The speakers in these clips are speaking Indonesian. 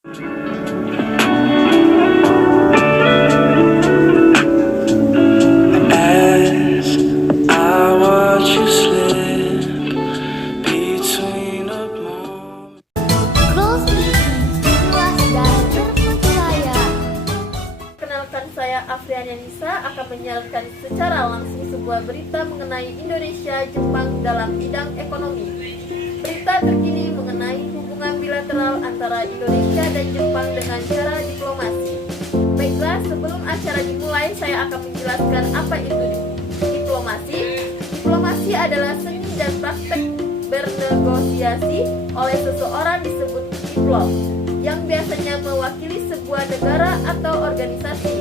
As I watch you slip between a moment. Growth luas dan terpercaya. Kenalkan, saya Afriana Nisa akan menyiarkan secara langsung sebuah berita mengenai Indonesia Jepang dalam bidang ekonomi. Berita terkini mengenai hubungan bilateral antara Indonesia dan Jepang dengan cara diplomasi. Baiklah, sebelum acara dimulai, saya akan menjelaskan apa itu diplomasi. Diplomasi adalah seni dan praktek bernegosiasi oleh seseorang disebut diplom, yang biasanya mewakili sebuah negara atau organisasi.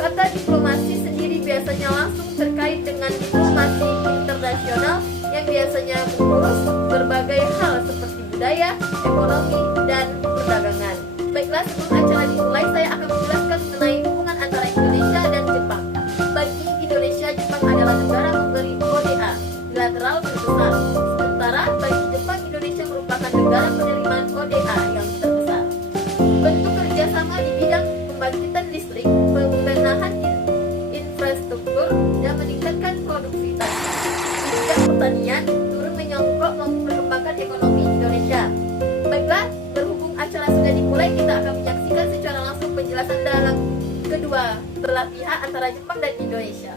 Kata diplomasi sendiri biasanya langsung terkait dengan diplomasi internasional yang biasanya mengurus berbagai hal seperti budaya, ekonomi, dan perdagangan. Baiklah, sebelum acara dimulai, saya akan menjelaskan mengenai hubungan antara Indonesia dan Jepang. Bagi Indonesia, Jepang adalah negara memberi ODA, bilateral terbesar. Sementara bagi Jepang, Indonesia merupakan negara penerimaan ODA yang terbesar. Bentuk kerjasama di bidang pembangkitan listrik, pembenahan infrastruktur, dan meningkatkan produktivitas. Di bidang pertanian, turut menyangkut memperkembangkan ekonomi Indonesia. Baiklah, berhubung acara sudah dimulai, kita akan menyaksikan secara langsung penjelasan dalam kedua belah pihak antara Jepang dan Indonesia.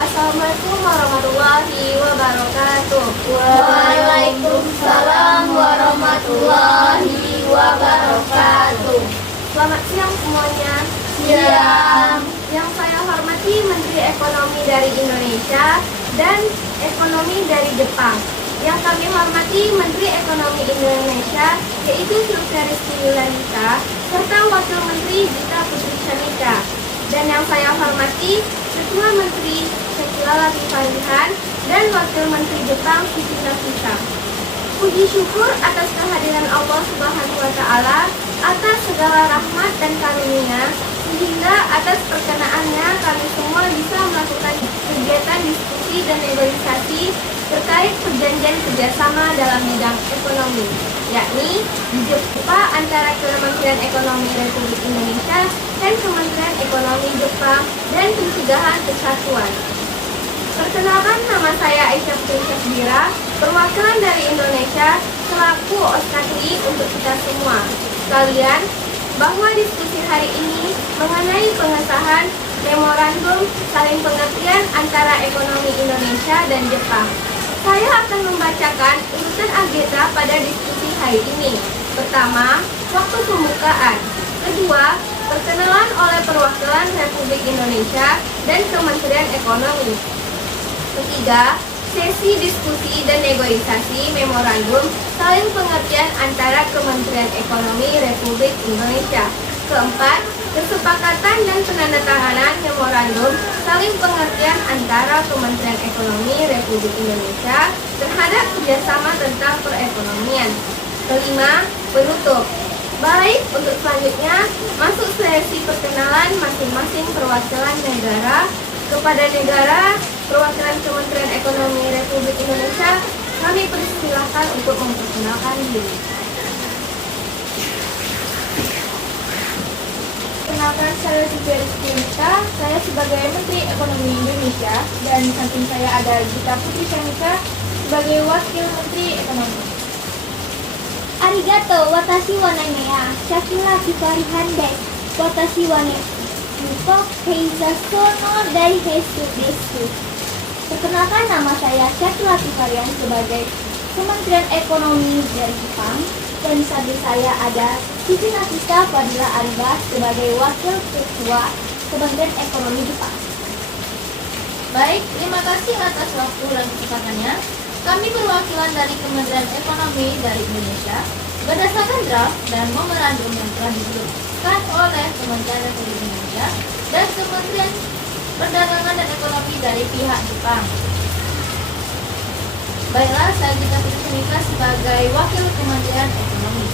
Assalamualaikum warahmatullahi wabarakatuh. Waalaikumsalam warahmatullahi wabarakatuh. Selamat siang semuanya. Siang. Yang saya hormati Menteri Ekonomi dari Indonesia dan Ekonomi dari Jepang. Yang kami hormati Menteri Ekonomi Indonesia yaitu Sylvia Rizky Yulianita serta Wakil Menteri Gita Putri Syanika. Dan yang saya hormati Ketua Menteri Shakila Latif Farihan dan Wakil Menteri Jepang Siti Nafisa. Puji syukur atas kehadiran Allah Subhanahu wa Ta'ala atas segala rahmat dan karunia, sehingga atas perkenaannya kami semua bisa melakukan kegiatan diskusi dan negosiasi terkait perjanjian kerjasama dalam bidang ekonomi, yakni di Jepang antara Kementerian Ekonomi Republik Indonesia dan Kementerian Ekonomi Jepang dan Pencegahan Kesatuan. Perkenalkan, nama saya Aisyah Putri Syafira, perwakilan dari Indonesia selaku Oskatri untuk kita semua sekalian, bahwa diskusi hari ini mengenai pengesahan memorandum saling pengertian antara ekonomi Indonesia dan Jepang. Saya akan membacakan urutan agenda pada diskusi hari ini. Pertama, waktu pembukaan. Kedua, perkenalan oleh perwakilan Republik Indonesia dan Kementerian Ekonomi. Ketiga, sesi diskusi dan negosiasi memorandum saling pengertian antara Kementerian Ekonomi Republik Indonesia. Keempat, kesepakatan dan penandatanganan memorandum saling pengertian antara Kementerian Ekonomi Republik Indonesia terhadap kerjasama tentang perekonomian. Kelima, penutup. Baik, untuk selanjutnya masuk sesi perkenalan masing-masing perwakilan negara. Kepada negara perwakilan Kementerian Ekonomi Republik Indonesia, kami persilahkan untuk memperkenalkan diri. Perkenalkan, saya Sylvia Rizky Yulianita. Saya sebagai Menteri Ekonomi Indonesia dan di samping saya ada Gita Putri Syanika sebagai Wakil Menteri Ekonomi. Arigato watashi wa namea Shakila Kifarihan desu. Watashi wa Yuto Heizaso no Daihesu desu. Perkenalkan, nama saya Shakila Kifarihan sebagai Kementerian Ekonomi dari Jepang dan di samping saya ada Siti Nafisa Fadila Arba sebagai Wakil Ketua Kementerian Ekonomi Jepang. Baik, terima kasih atas waktu dan kesempatannya. Kami perwakilan dari Kementerian Ekonomi dari Indonesia berdasarkan draft dan memorandum yang telah dibuatkan oleh Kementerian Republik Indonesia dan Kementerian Perdagangan dan Ekonomi dari pihak Jepang. Baiklah, saya Gita Putri Syanika sebagai Wakil Kementerian Ekonomi.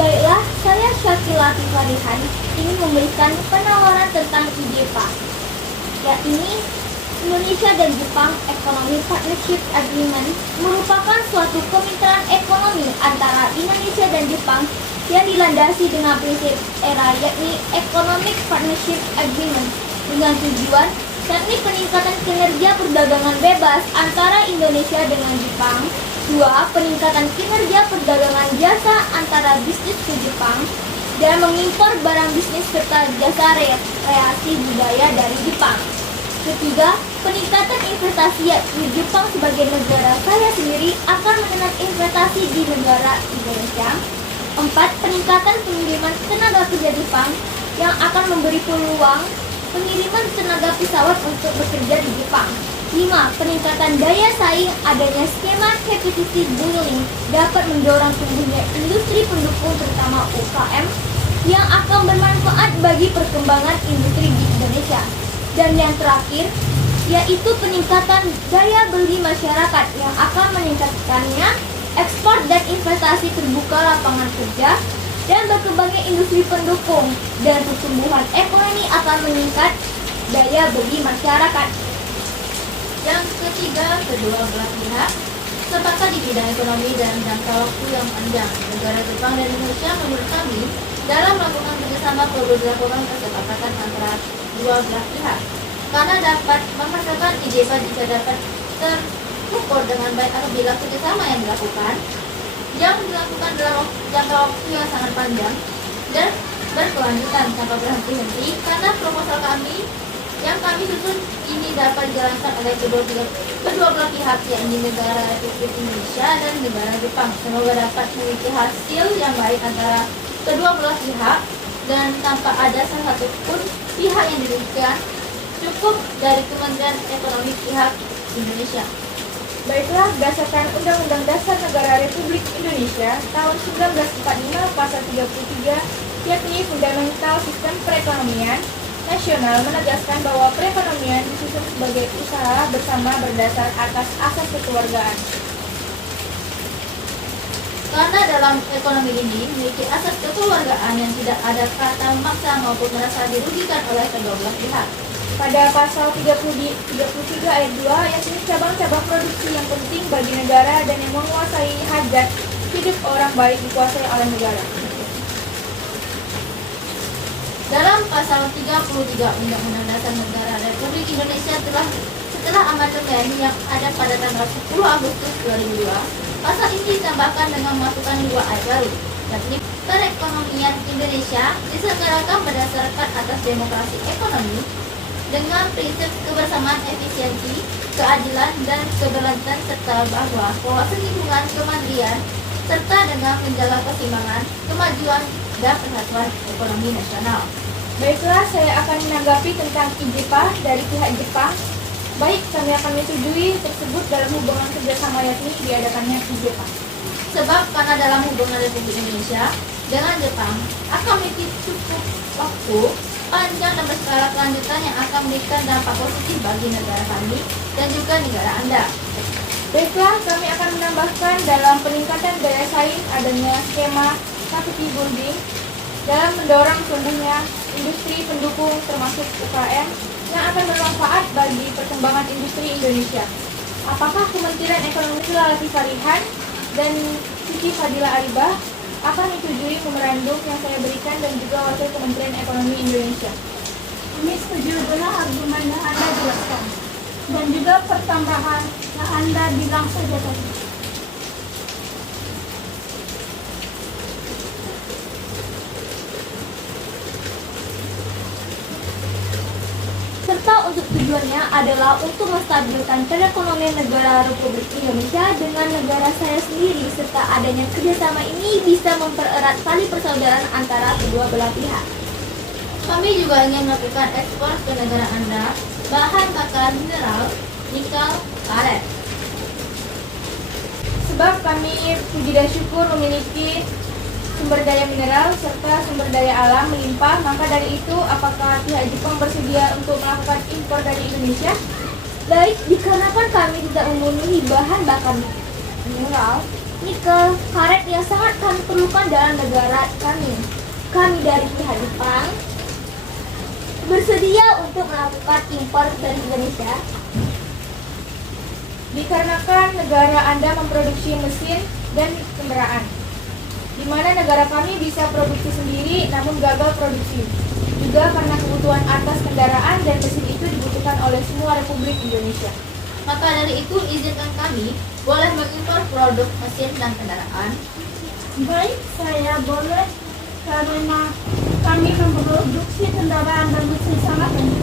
Baiklah, saya Shakila Farihan ingin memberikan penawaran tentang ide Pak, yakni Indonesia dan Jepang Economic Partnership Agreement merupakan suatu kemitraan ekonomi antara Indonesia dan Jepang yang dilandasi dengan prinsip era yakni Economic Partnership Agreement dengan tujuan yakni peningkatan kinerja perdagangan bebas antara Indonesia dengan Jepang. 2. Peningkatan kinerja perdagangan jasa antara bisnis ke Jepang dan mengimpor barang bisnis serta jasa rekreasi budaya dari Jepang. Ketiga, peningkatan investasi yakni Jepang sebagai negara kaya sendiri akan mengenal investasi di negara Indonesia. 4. Peningkatan pengiriman tenaga kerja Jepang yang akan memberi peluang pengiriman tenaga pesawat untuk bekerja di Jepang. 5. Peningkatan daya saing adanya skema capacity building dapat mendorong tumbuhnya industri pendukung terutama UKM yang akan bermanfaat bagi perkembangan industri di Indonesia. Dan yang terakhir, yaitu peningkatan daya beli masyarakat yang akan meningkatkannya ekspor dan investasi terbuka lapangan kerja dan berkembangnya industri pendukung dan pertumbuhan ekonomi akan meningkat daya beli masyarakat. Yang ketiga, kedua belah pihak sepakat di bidang ekonomi dan jangka waktu yang panjang. Negara Jepang dan Indonesia menurut kami dalam melakukan kerjasama perlu dilakukan kesepakatan antara dua belah pihak karena dapat menghasilkan ide jika dapat terukur dengan baik apabila kerjasama yang dilakukan dalam jangka waktu yang sangat panjang dan berkelanjutan tanpa berhenti-henti karena proposal kami yang kami susun ini dapat dijalankan oleh kedua belah pihak yakni negara Republik Indonesia dan negara Jepang. Semoga dapat memiliki hasil yang baik antara kedua belah pihak dan tanpa ada salah satu pun pihak yang dirugikan, cukup dari Kementerian Ekonomi pihak Indonesia. Baiklah, berdasarkan Undang-Undang Dasar Negara Republik Indonesia tahun 1945 pasal 33 yakni Fundamental Sistem Perekonomian Nasional menegaskan bahwa perekonomian disusun sebagai usaha bersama berdasar atas asas kekeluargaan. Karena dalam ekonomi ini memiliki asas kekeluargaan yang tidak ada kata memaksa maupun merasa dirugikan oleh kedua belah pihak. Pada pasal 33 ayat 2 yakni cabang-cabang produksi yang penting bagi negara dan yang menguasai hajat hidup orang baik dikuasai oleh negara. Dalam pasal 33 Undang-Undang Dasar Negara Republik Indonesia setelah amandemen yang ada pada tanggal 10 Agustus 2002, pasal ini ditambahkan dengan memasukkan 2 ayat baru, yakni perekonomian Indonesia diselenggarakan berdasarkan atas demokrasi ekonomi dengan prinsip kebersamaan efisiensi, keadilan, dan keberlanjutan serta bahwa pengawasan lingkungan kementerian serta dengan menjaga keseimbangan, kemajuan, dan persatuan ekonomi nasional. Baiklah, saya akan menanggapi tentang IJPA dari pihak Jepang. Baik, kami akan menyetujui tersebut dalam hubungan kerjasama yakni diadakannya IJPA. Sebab karena dalam hubungan Republik Indonesia dengan Jepang akan memiliki cukup waktu panjang dan berskala kelanjutan yang akan memberikan dampak positif bagi negara kami dan juga negara Anda. Baiklah, kami akan menambahkan dalam peningkatan daya saing adanya skema capacity building dalam mendorong tumbuhnya industri pendukung termasuk UKM yang akan bermanfaat bagi perkembangan industri Indonesia. Apakah Kementerian Ekonomi Lalati Farihan dan Siti Fadila Aribah akan menyetujui memorandum yang saya berikan dan juga Wakil Kementerian Ekonomi Indonesia? Kami setuju dengan argumen yang Anda jelaskan dan juga pertambahan yang Anda bilang saja tadi. Serta untuk tujuannya adalah untuk menstabilkan perekonomian negara Republik Indonesia dengan negara saya sendiri serta adanya kerjasama ini bisa mempererat tali persaudaraan antara kedua belah pihak. Kami juga ingin melakukan ekspor ke negara Anda bahan bakar mineral, nikel, karet. Sebab kami puji dan syukur memiliki sumber daya mineral serta sumber daya alam melimpah, maka dari itu apakah pihak Jepang bersedia untuk melakukan impor dari Indonesia? Baik, dikarenakan kami tidak memenuhi bahan bakar mineral, nikel, karet yang sangat kami perlukan dalam negara kami. Kami dari pihak Jepang bersedia untuk melakukan impor dari Indonesia dikarenakan negara Anda memproduksi mesin dan kendaraan, di mana negara kami bisa produksi sendiri namun gagal produksi. Juga karena kebutuhan atas kendaraan dan mesin itu dibutuhkan oleh semua Republik Indonesia. Maka dari itu, izinkan kami boleh mengimpor produk mesin dan kendaraan. Baik, saya boleh karena kami memproduksi kendaraan dan mesin sangat banyak.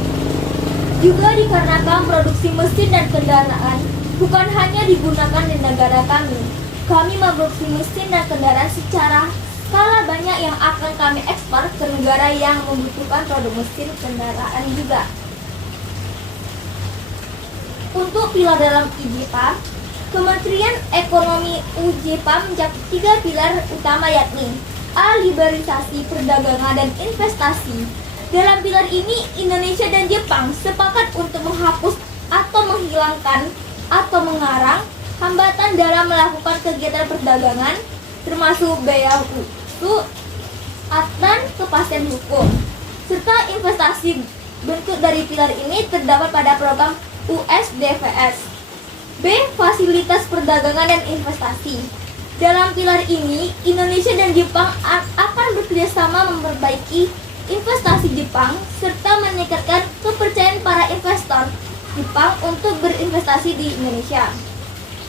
Juga dikarenakan produksi mesin dan kendaraan bukan hanya digunakan di negara kami. Kami memproduksi mesin dan kendaraan secara skala banyak yang akan kami ekspor ke negara yang membutuhkan produk mesin kendaraan juga. Untuk pilar dalam IJPA, Kementerian Ekonomi UJPA mencakup 3 pilar utama yakni A. Liberalisasi perdagangan dan investasi. Dalam pilar ini, Indonesia dan Jepang sepakat untuk menghapus atau menghilangkan atau mengarang hambatan dalam melakukan kegiatan perdagangan, termasuk biaya untuk dan kepastian hukum. Serta investasi bentuk dari pilar ini terdapat pada program USDVS. B. Fasilitas perdagangan dan investasi. Dalam pilar ini, Indonesia dan Jepang akan bekerjasama memperbaiki investasi Jepang serta meningkatkan kepercayaan para investor Jepang untuk berinvestasi di Indonesia.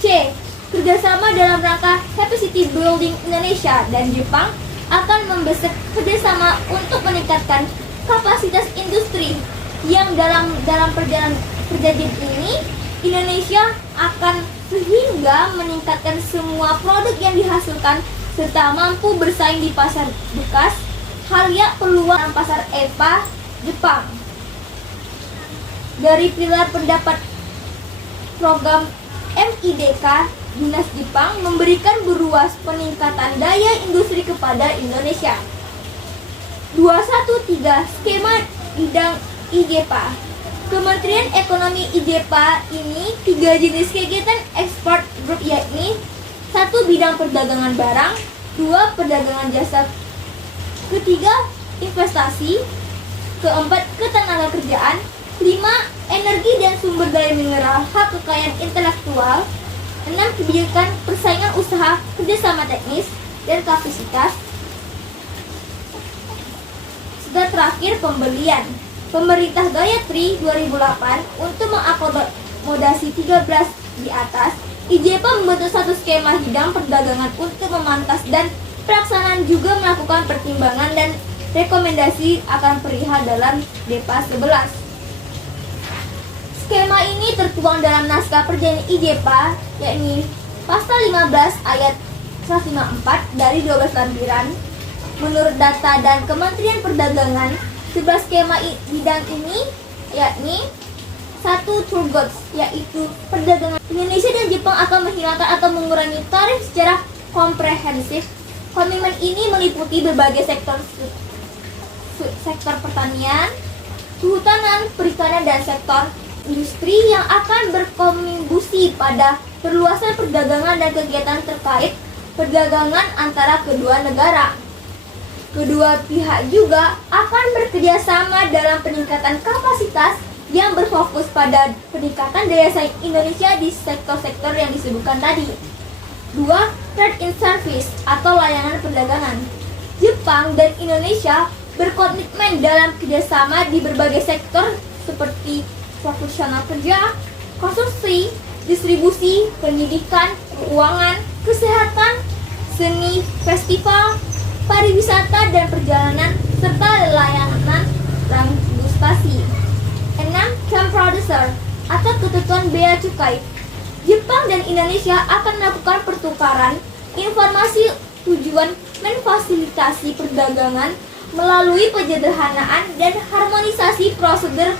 C. Kerjasama dalam rangka capacity building. Indonesia dan Jepang akan membesar kerjasama untuk meningkatkan kapasitas industri yang dalam perjanjian ini Indonesia akan sehingga meningkatkan semua produk yang dihasilkan serta mampu bersaing di pasar bekas, halnya peluang pasar EPA Jepang. Dari pilar pendapat program MIDK, Dinas Jepang memberikan beruas peningkatan daya industri kepada Indonesia. 213 Skema bidang IJPA. Kementerian Ekonomi IJPA ini 3 jenis kegiatan ekspor grup yakni 1. Bidang perdagangan barang, 2. Perdagangan jasa, ketiga investasi, keempat ketenaga kerjaan, 5. Energi dan sumber daya mineral, hak kekayaan intelektual, 6. Kebijakan persaingan usaha, kerjasama teknis dan kapasitas, dan terakhir pembelian. Pemerintah Gayatri 2008 untuk mengakomodasi 13 di atas, IJPA membentuk satu skema bidang perdagangan untuk memangkas dan pelaksanaan juga melakukan pertimbangan dan rekomendasi akan perihal dalam DEPA 11. Skema ini tertuang dalam naskah perjanjian IJPA yakni pasal 15 ayat 154 dari 12 lampiran. Menurut data dan Kementerian Perdagangan, 11 skema bidang ini yakni 1. Trade goods, yaitu perdagangan. Indonesia dan Jepang akan menghilangkan atau mengurangi tarif secara komprehensif. Komitmen ini meliputi berbagai sektor pertanian, kehutanan, perikanan, dan sektor industri yang akan berkontribusi pada perluasan perdagangan dan kegiatan terkait perdagangan antara kedua negara. Kedua pihak juga akan bekerjasama dalam peningkatan kapasitas yang berfokus pada peningkatan daya saing Indonesia di sektor-sektor yang disebutkan tadi. 2. Trade in service atau layanan perdagangan. Jepang dan Indonesia berkomitmen dalam kerjasama di berbagai sektor seperti profesional kerja, konstruksi, distribusi, pendidikan, keuangan, kesehatan, seni, festival, pariwisata dan perjalanan, serta layanan transportasi. 6. Camp producer atau ketentuan bea cukai. Jepang dan Indonesia akan melakukan pertukaran informasi tujuan memfasilitasi perdagangan melalui penyederhanaan dan harmonisasi prosedur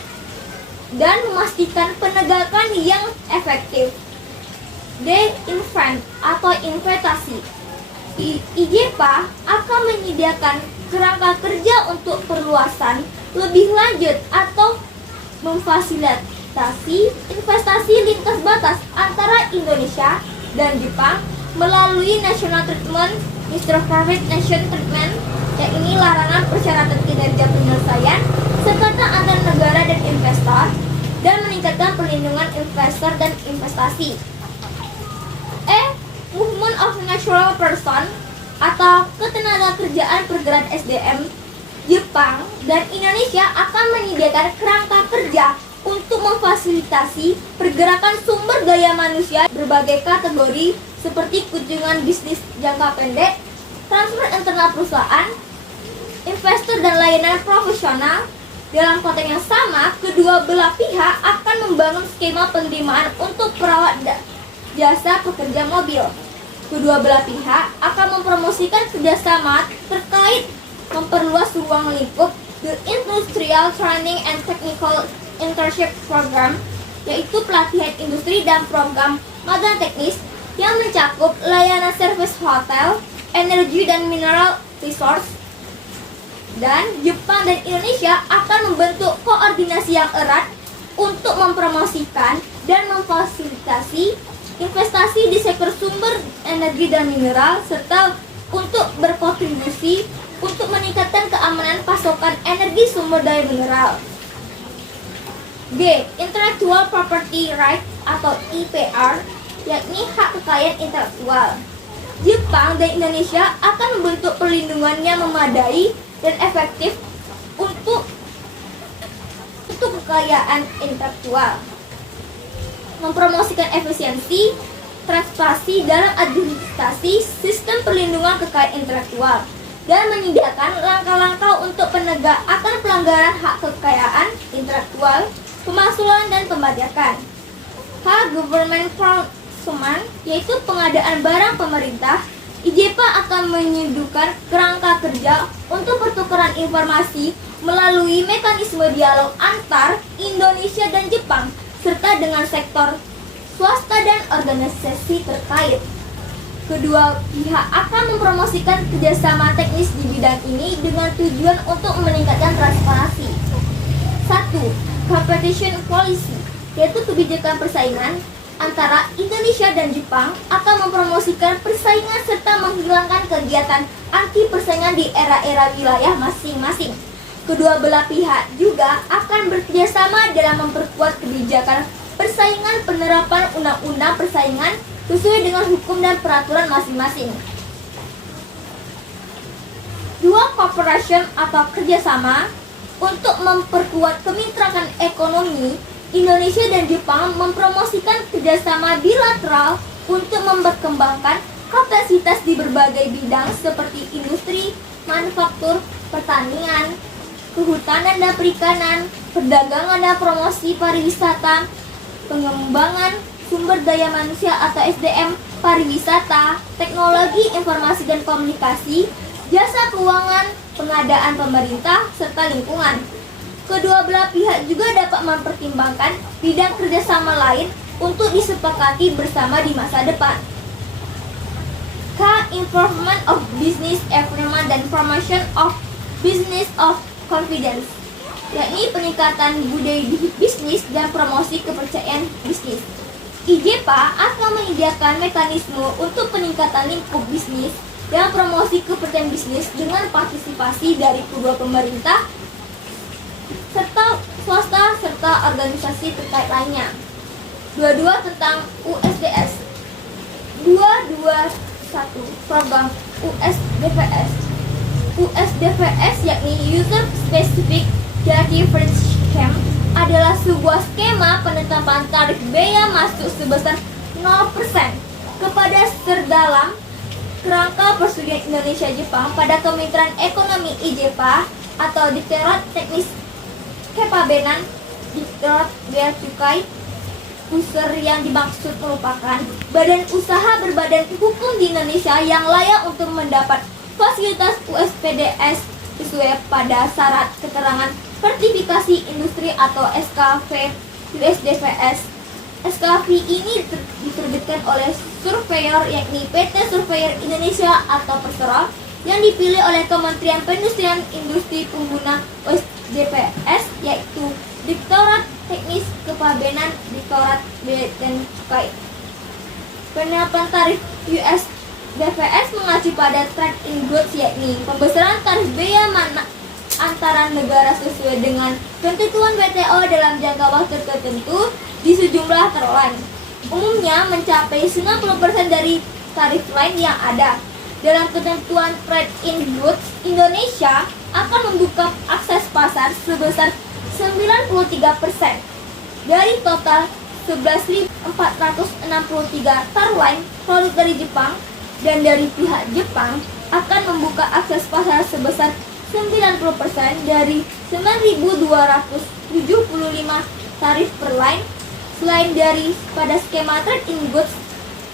dan memastikan penegakan yang efektif. D. Invent atau investasi. IJPA akan menyediakan kerangka kerja untuk perluasan lebih lanjut atau memfasilitasi investasi lintas batas antara Indonesia dan Jepang melalui National Treatment, Mr. Private Nation Treatment, yakni larangan persyaratan kinerja penyelesaian, sekatan antar negara dan investor, dan meningkatkan perlindungan investor dan investasi. of Natural Person atau Ketenagakerjaan Pergerakan SDM, Jepang dan Indonesia akan menyediakan kerangka kerja untuk memfasilitasi pergerakan sumber daya manusia berbagai kategori seperti kunjungan bisnis jangka pendek, transfer internal perusahaan, investor dan layanan profesional. Dalam konteks yang sama, kedua belah pihak akan membangun skema penerimaan untuk perawat jasa pekerja mobil. Kedua belah pihak akan mempromosikan kerjasama terkait memperluas ruang lingkup The Industrial Training and Technical Internship Program, yaitu pelatihan industri dan program magang teknis yang mencakup layanan servis hotel, energi dan mineral resource. Dan Jepang dan Indonesia akan membentuk koordinasi yang erat untuk mempromosikan dan memfasilitasi investasi di sektor sumber energi dan mineral serta untuk berkontribusi untuk meningkatkan keamanan pasokan energi sumber daya mineral. G. Intellectual Property Right atau IPR, yakni hak kekayaan intelektual. Jepang dan Indonesia akan membentuk perlindungan yang memadai dan efektif untuk kekayaan intelektual, mempromosikan efisiensi, transparansi dalam administrasi sistem perlindungan kekayaan intelektual, dan menyediakan langkah-langkah untuk penegakan pelanggaran hak kekayaan intelektual, pemalsuan dan pembajakan. H. Government Procurement, yaitu pengadaan barang pemerintah. IJPA akan menyuguhkan kerangka kerja untuk pertukaran informasi melalui mekanisme dialog antar Indonesia dan Jepang serta dengan sektor swasta dan organisasi terkait. Kedua pihak akan mempromosikan kerjasama teknis di bidang ini dengan tujuan untuk meningkatkan transparansi. 1. Competition Policy, yaitu kebijakan persaingan antara Indonesia dan Jepang akan mempromosikan persaingan serta menghilangkan kegiatan anti persaingan di era-era wilayah masing-masing. Kedua belah pihak juga akan bekerjasama dalam memperkuat kebijakan persaingan penerapan undang-undang persaingan sesuai dengan hukum dan peraturan masing-masing. 2. Cooperation atau kerjasama untuk memperkuat kemitraan ekonomi. Indonesia dan Jepang mempromosikan kerjasama bilateral untuk memperkembangkan kapasitas di berbagai bidang seperti industri, manufaktur, pertanian, kehutanan dan perikanan, perdagangan dan promosi pariwisata, pengembangan sumber daya manusia atau SDM pariwisata, teknologi informasi dan komunikasi, jasa keuangan, pengadaan pemerintah, serta lingkungan. Kedua belah pihak juga dapat mempertimbangkan bidang kerjasama lain untuk disepakati bersama di masa depan. K. Improvement of Business Environment dan Promotion of Business of Confidence, yakni peningkatan budaya bisnis dan promosi kepercayaan bisnis. IJPA akan menyediakan mekanisme untuk peningkatan lingkup bisnis dan promosi kepercayaan bisnis dengan partisipasi dari kedua pemerintah serta swasta serta organisasi terkait lainnya. 22 tentang USDS. 221 program USDPS. USDPS yakni User Specific Delivery Scheme adalah sebuah skema penetapan tarif bea masuk sebesar 0% kepada terdalam kerangka persetujuan Indonesia-Jepang pada Kemitraan Ekonomi IJPA atau Direktorat Teknis Kepabeanan Direktorat Bea Cukai. User yang dimaksud merupakan badan usaha berbadan hukum di Indonesia yang layak untuk mendapat fasilitas USPDS sesuai pada syarat keterangan sertifikasi industri atau SKV USDPS. SKV ini diterbitkan oleh surveyor yakni PT Surveyor Indonesia atau Persero yang dipilih oleh Kementerian Perindustrian Industri pengguna USDPS yaitu Direktorat Teknis Kepabeanan Direktorat Bea dan Cukai. Penerapan tarif USDPS mengacu pada trade in goods yakni pembesaran tarif bea antara negara sesuai dengan ketentuan WTO dalam jangka waktu tertentu di sejumlah terowongan. Umumnya mencapai 90% dari tarif lain yang ada. Dalam ketentuan trade in goods, Indonesia akan membuka akses pasar sebesar 93% dari total 11.463 tarline produk dari Jepang, dan dari pihak Jepang akan membuka akses pasar sebesar 90% dari 9.275 tarif per line. Selain dari pada skema trade in goods,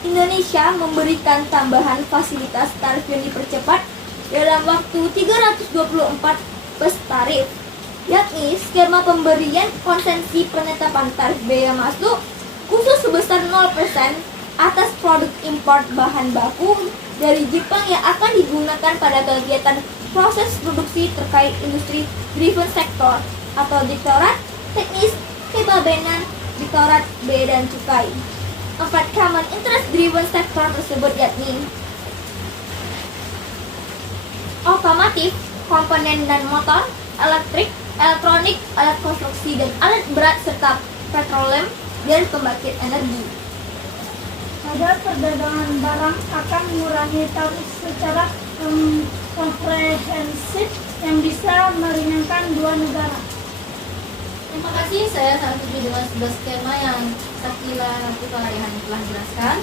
Indonesia memberikan tambahan fasilitas tarif yang dipercepat dalam waktu 324 plus tarif, yakni skema pemberian konsensi penetapan tarif bea masuk khusus sebesar 0% atas produk impor bahan baku dari Jepang yang akan digunakan pada kegiatan proses produksi terkait industri driven sektor atau Direktorat Teknis Kepabeanan Direktorat Bea dan Cukai. 4 common interest driven sektor tersebut yakni otomotif, komponen dan motor, elektrik, elektronik, alat konstruksi dan alat berat, serta petroleum dan pembangkit energi. Pada perdagangan barang akan mengurangi tarif secara komprehensif yang bisa meringankan dua negara. Terima kasih, saya sangat setuju dengan sebuah skema yang Sakila Naputa yang telah jelaskan.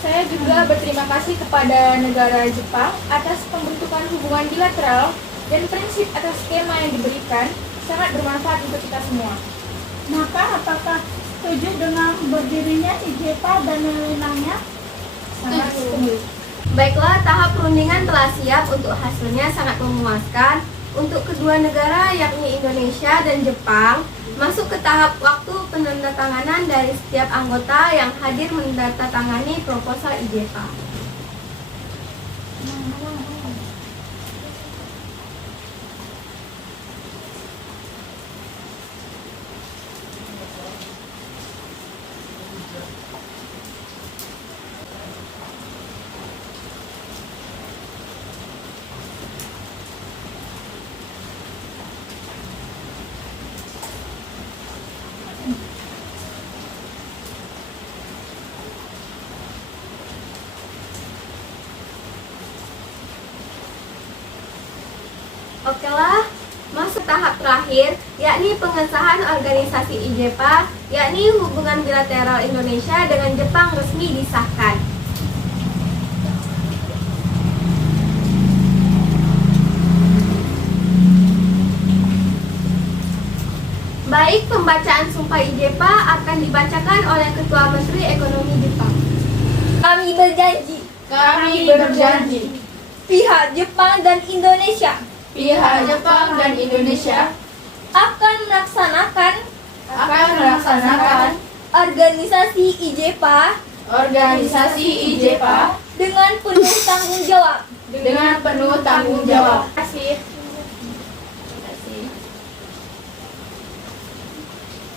Saya juga berterima kasih kepada negara Jepang atas pembentukan hubungan bilateral, dan prinsip atas skema yang diberikan sangat bermanfaat untuk kita semua. Maka apakah setuju dengan berdirinya IJPA dan wewenangnya? Sangat setuju. Baiklah, tahap perundingan telah siap untuk hasilnya sangat memuaskan untuk kedua negara yakni Indonesia dan Jepang. Masuk ke tahap waktu penandatanganan dari setiap anggota yang hadir menandatangani proposal IJPA. Okelah, masuk tahap terakhir, yakni pengesahan organisasi IJPA, yakni hubungan bilateral Indonesia dengan Jepang resmi disahkan. Baik, pembacaan sumpah IJPA akan dibacakan oleh Ketua Menteri Ekonomi Jepang. Kami berjanji, pihak Jepang dan Indonesia akan melaksanakan organisasi IJPA dengan penuh tanggung jawab. Terima kasih.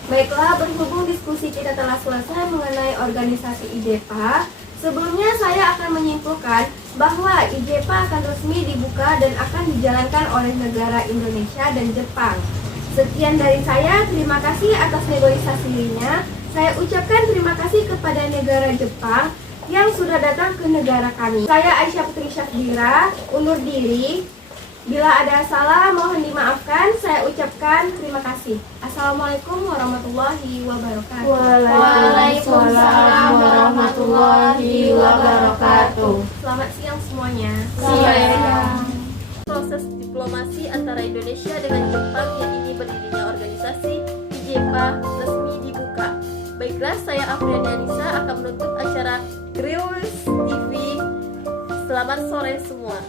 Baiklah, berhubung diskusi kita telah selesai mengenai organisasi IJPA, sebelumnya saya akan menyimpulkan bahwa IJPA akan resmi dibuka dan akan dijalankan oleh negara Indonesia dan Jepang. Sekian dari saya, terima kasih atas negosiasinya. Saya ucapkan terima kasih kepada negara Jepang yang sudah datang ke negara kami. Saya Aisyah Putri Syafdira, undur diri. Bila ada salah, mohon dimaafkan. Saya ucapkan terima kasih. Assalamualaikum warahmatullahi wabarakatuh. Waalaikumsalam warahmatullahi wabarakatuh. Selamat siang semuanya. Siang. Proses diplomasi antara Indonesia dengan Jepang yang ini berdirinya organisasi IJPA resmi dibuka. Baiklah, saya Afriani Anissa akan menutup acara Grills TV. Selamat sore semua.